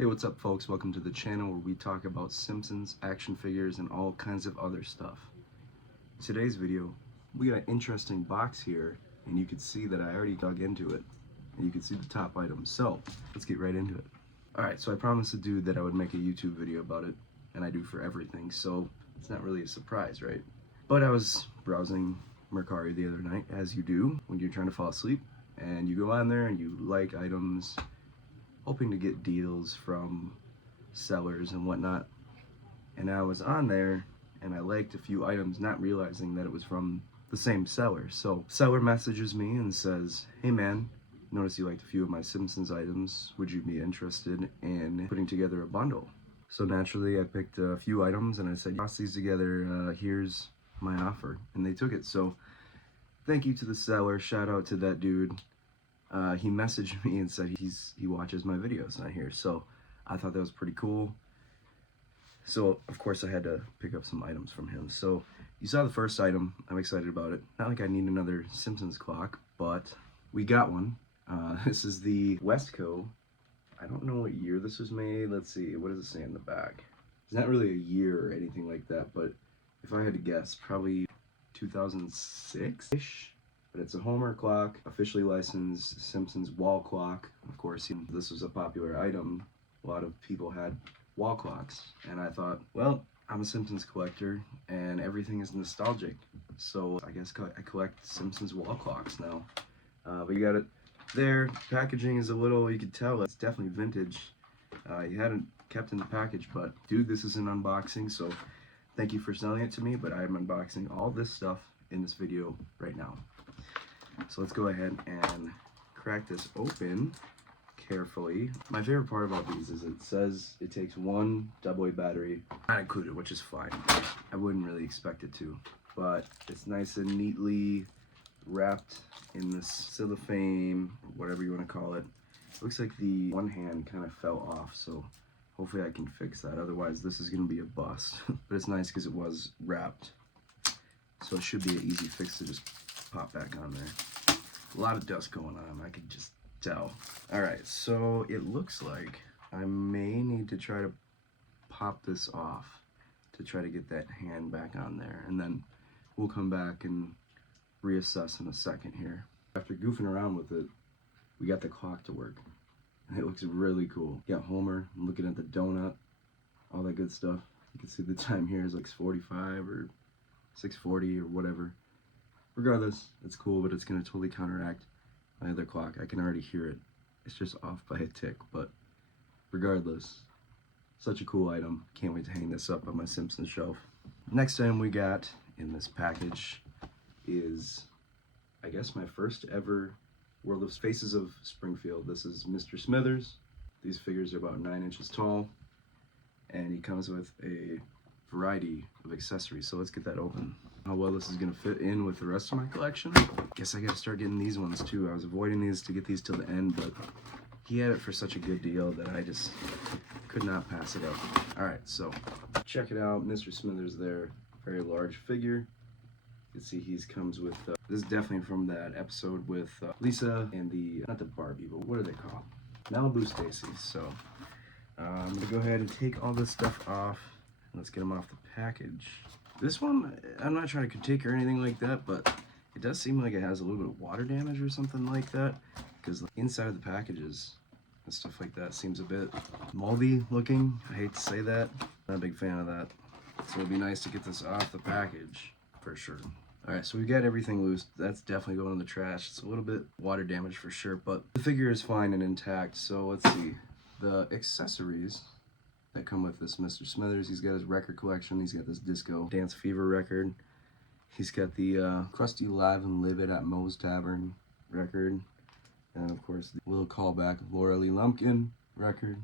Hey, what's up folks? Welcome to the channel where we talk about Simpsons, action figures, and all kinds of other stuff. Today's video, we got an interesting box here, and you can see that I already dug into it, and you can see the top items. So, let's get right into it. Alright, so I promised the dude that I would make a YouTube video about it, and I do for everything, so it's not really a surprise, right? But I was browsing Mercari the other night, as you do when you're trying to fall asleep, and you go on there and you like items, hoping to get deals from sellers and whatnot. And I was on there and I liked a few items, not realizing that it was from the same seller. So seller messages me and says, "Hey man, noticed you liked a few of my Simpsons items. Would you be interested in putting together a bundle?" So naturally I picked a few items and I said, "Toss these together, here's my offer." And they took it. So thank you to the seller, shout out to that dude. He messaged me and said he watches my videos on here, so I thought that was pretty cool. So of course I had to pick up some items from him. So you saw the first item. I'm excited about it. Not like I need another Simpsons clock, but we got one. This is the Westco. I don't know what year this was made. Let's see, what does it say in the back? It's not really a year or anything like that, but if I had to guess, probably 2006-ish. But it's a Homer clock, officially licensed Simpsons wall clock. Of course, this was a popular item. A lot of people had wall clocks. And I thought, well, I'm a Simpsons collector and everything is nostalgic. So I guess I collect Simpsons wall clocks now. But you got it there. Packaging is a little, you can tell it's definitely vintage. You hadn't kept in the package, but dude, this is an unboxing. So thank you for selling it to me, but I'm unboxing all this stuff in this video right now. So let's go ahead and crack this open carefully. My favorite part about these is it says it takes one AA battery, not included, which is fine. I wouldn't really expect it to, but it's nice and neatly wrapped in this cellophane, whatever you want to call it. It looks like the one hand kind of fell off, so hopefully I can fix that. Otherwise, this is going to be a bust. But it's nice because it was wrapped, so it should be an easy fix to just pop back on there. A lot of dust going on, I could just tell. Alright, so it looks like I may need to try to pop this off to try to get that hand back on there, and then we'll come back and reassess in a second here. After goofing around with it, we got the clock to work, and it looks really cool. You got Homer, I'm looking at the donut, all that good stuff. You can see the time here is like 6:45 or 6:40 or whatever. Regardless, it's cool, but it's going to totally counteract my other clock. I can already hear it. It's just off by a tick, but regardless, such a cool item. Can't wait to hang this up on my Simpsons shelf. Next item we got in this package is, I guess, my first ever World of Faces of Springfield. This is Mr. Smithers. These figures are about 9 inches tall, and he comes with a variety of accessories. So let's get that open. How well this is going to fit in with the rest of my collection. Guess I gotta start getting these ones too. I was avoiding these to get these till the end, but he had it for such a good deal that I just could not pass it up. Alright, so check it out. Mr. Smithers there. Very large figure. You can see he comes with, this is definitely from that episode with Lisa and the, not the Barbie, but what are they called? Malibu Stacy. So I'm going to go ahead and take all this stuff off. Let's get them off the package. This one, I'm not trying to critique or anything like that, but it does seem like it has a little bit of water damage or something like that, because inside of the packages and stuff like that seems a bit moldy looking. I hate to say that. Not a big fan of that. So it'd be nice to get this off the package for sure. Alright, so we got everything loose. That's definitely going in the trash. It's a little bit water damage for sure, but the figure is fine and intact. So let's see. The accessories that come with this Mr. Smithers. He's got his record collection. He's got this Disco Dance Fever record. He's got the Krusty Live and Live It at Moe's Tavern record. And of course, the little callback of Laura Lee Lumpkin record.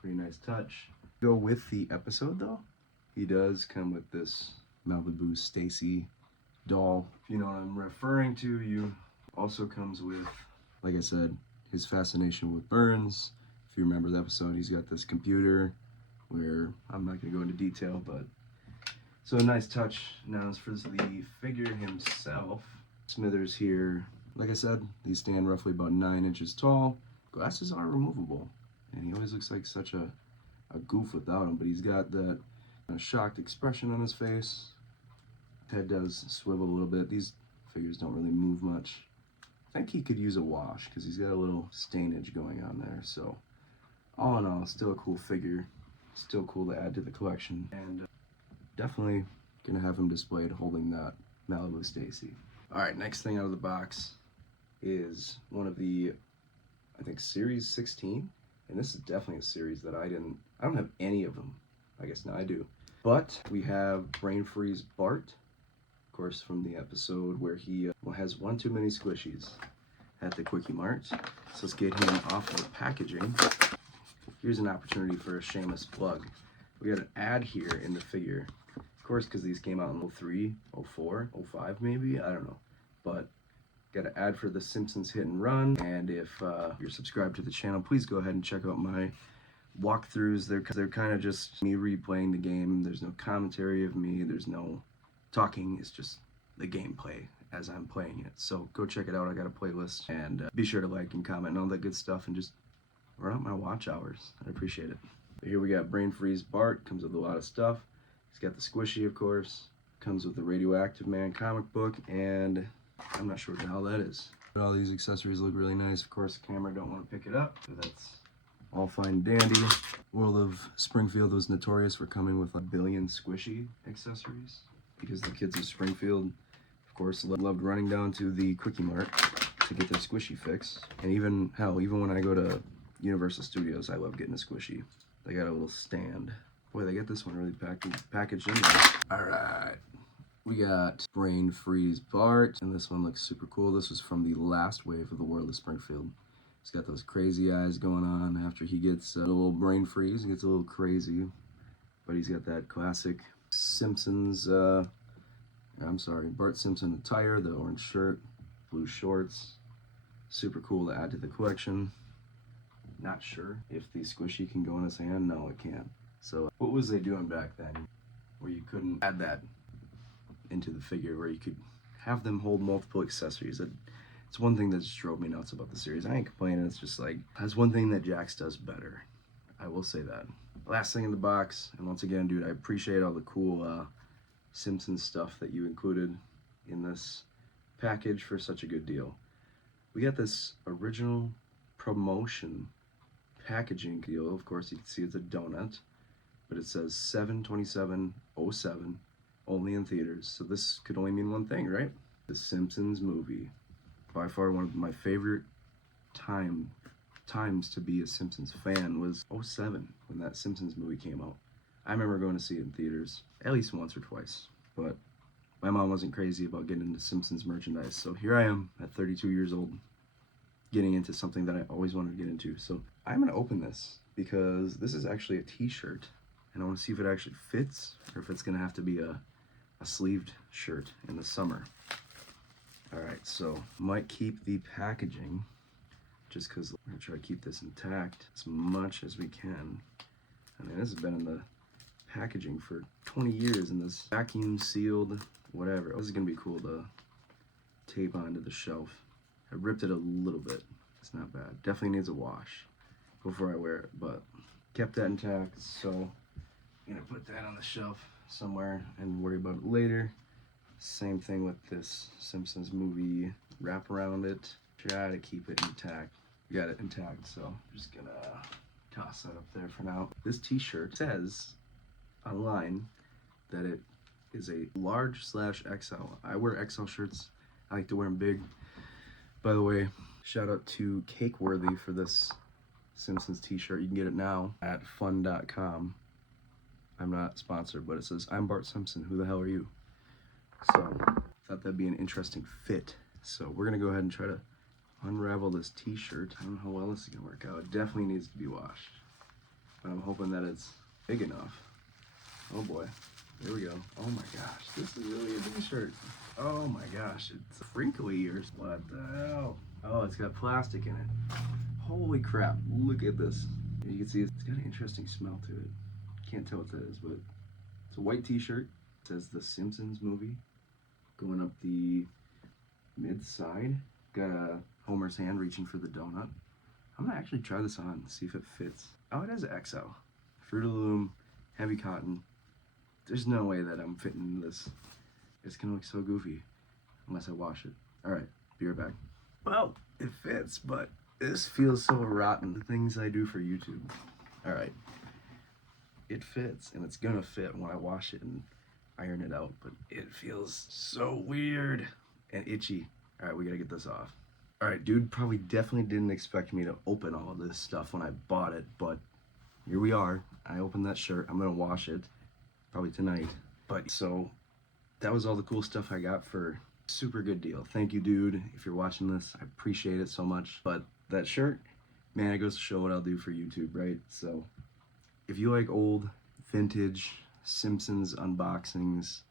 Pretty nice touch. Go with the episode though, he does come with this Malibu Stacy doll. If you know what I'm referring to, you also comes with, like I said, his fascination with Burns. If you remember the episode, he's got this computer where, I'm not going to go into detail, but so a nice touch. Now as for the figure himself, Smithers here, like I said, these stand roughly about 9 inches tall. Glasses are removable, and he always looks like such a goof without him, but he's got that shocked expression on his face. Head does swivel a little bit. These figures don't really move much. I think he could use a wash because he's got a little stainage going on there. So all in all, still a cool figure. Still cool to add to the collection. And definitely gonna have him displayed holding that Malibu Stacy. All right, next thing out of the box is one of the, I think, Series 16. And this is definitely a series that I don't have any of them. I guess now I do. But we have Brain Freeze Bart, of course, from the episode where he has one too many squishies at the Quickie Mart. So let's get him off of the packaging. Here's an opportunity for a shameless plug. We got an ad here in the figure. Of course, because these came out in 03, 04, 05 maybe, I don't know. But got an ad for the Simpsons Hit and Run. And if you're subscribed to the channel, please go ahead and check out my walkthroughs. They're kind of just me replaying the game. There's no commentary of me. There's no talking. It's just the gameplay as I'm playing it. So go check it out. I got a playlist, and be sure to like and comment and all that good stuff, and just run up my watch hours. I appreciate it. Here we got Brain Freeze Bart. Comes with a lot of stuff. He's got the squishy, of course. Comes with the Radioactive Man comic book, and I'm not sure what the hell that is. But all these accessories look really nice. Of course, the camera don't want to pick it up, so that's all fine dandy. World of Springfield was notorious for coming with a billion squishy accessories because the kids of Springfield, of course, loved running down to the Quickie Mart to get their squishy fix. And even when I go to Universal Studios, I love getting a squishy. They got a little stand. Boy, they get this one really packaged in there. All right, we got Brain Freeze Bart, and this one looks super cool. This was from the last wave of the World of Springfield. He's got those crazy eyes going on after he gets a little brain freeze. He gets a little crazy, but he's got that classic Simpsons, Bart Simpson attire, the orange shirt, blue shorts. Super cool to add to the collection. Not sure if the squishy can go in his hand. No, it can't. So what was they doing back then where you couldn't add that into the figure, where you could have them hold multiple accessories? It's one thing that just drove me nuts about the series. I ain't complaining. It's just like, that's one thing that Jax does better. I will say that. Last thing in the box, and once again, dude, I appreciate all the cool Simpsons stuff that you included in this package for such a good deal. We got this original promotion packaging deal. Of course, you can see it's a donut, but it says 7/27/07, only in theaters. So this could only mean one thing, right? The Simpsons Movie. By far one of my favorite times to be a Simpsons fan was 07, when that Simpsons movie came out. I remember going to see it in theaters at least once or twice, but my mom wasn't crazy about getting into Simpsons merchandise, so here I am at 32 years old getting into something that I always wanted to get into. So I'm gonna open this because this is actually a t-shirt, and I want to see if it actually fits or if it's gonna have to be a sleeved shirt in the summer. Alright, so might keep the packaging just because we're going to try to keep this intact as much as we can. I mean, this has been in the packaging for 20 years in this vacuum sealed whatever. This is going to be cool to tape onto the shelf. I ripped it a little bit. It's not bad. Definitely needs a wash before I wear it, but kept that intact, so I'm going to put that on the shelf somewhere and worry about it later. Same thing with this Simpsons Movie wrap around it. Try to keep it intact. We got it intact, so I'm just gonna toss that up there for now. This t-shirt says online that it is a large/XL. I wear XL shirts. I like to wear them big. By the way, shout out to Cakeworthy for this Simpsons t-shirt. You can get it now at fun.com. I'm not sponsored, but it says, "I'm Bart Simpson, who the hell are you?" So, thought that'd be an interesting fit. So, we're gonna go ahead and try to unravel this t-shirt. I don't know how well this is gonna work out. It definitely needs to be washed, but I'm hoping that it's big enough. Oh boy, there we go. Oh my gosh, this is really a t-shirt. Oh my gosh, it's crinkly or what the hell? Oh, it's got plastic in it. Holy crap, look at this. You can see it's got an interesting smell to it. Can't tell what that is, but it's a white t-shirt. It says the Simpsons Movie going up the mid side. Got a Homer's hand reaching for the donut I'm gonna actually try this on, see if it fits. Oh, it is XL. Fruit of the Loom, heavy cotton. There's no way that I'm fitting into this. It's gonna look so goofy unless I wash it. All right, be right back. Well, it fits, but this feels so rotten. The things I do for YouTube. All right, it fits, and it's gonna fit when I wash it and iron it out, but it feels so weird and itchy. All right, we gotta get this off. All right, dude probably definitely didn't expect me to open all this stuff when I bought it, but here we are. I opened that shirt. I'm gonna wash it probably tonight. But so that was all the cool stuff I got for super good deal. Thank you, dude. If you're watching this, I appreciate it so much. But that shirt, man, it goes to show what I'll do for YouTube, right? So if you like old, vintage Simpsons unboxings,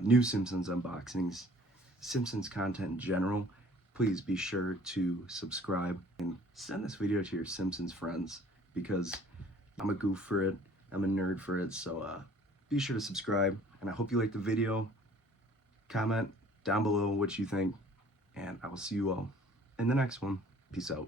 new Simpsons unboxings, Simpsons content in general, please be sure to subscribe and send this video to your Simpsons friends, because I'm a goof for it, I'm a nerd for it, so be sure to subscribe, and I hope you liked the video. Comment down below what you think, and I will see you all in the next one. Peace out.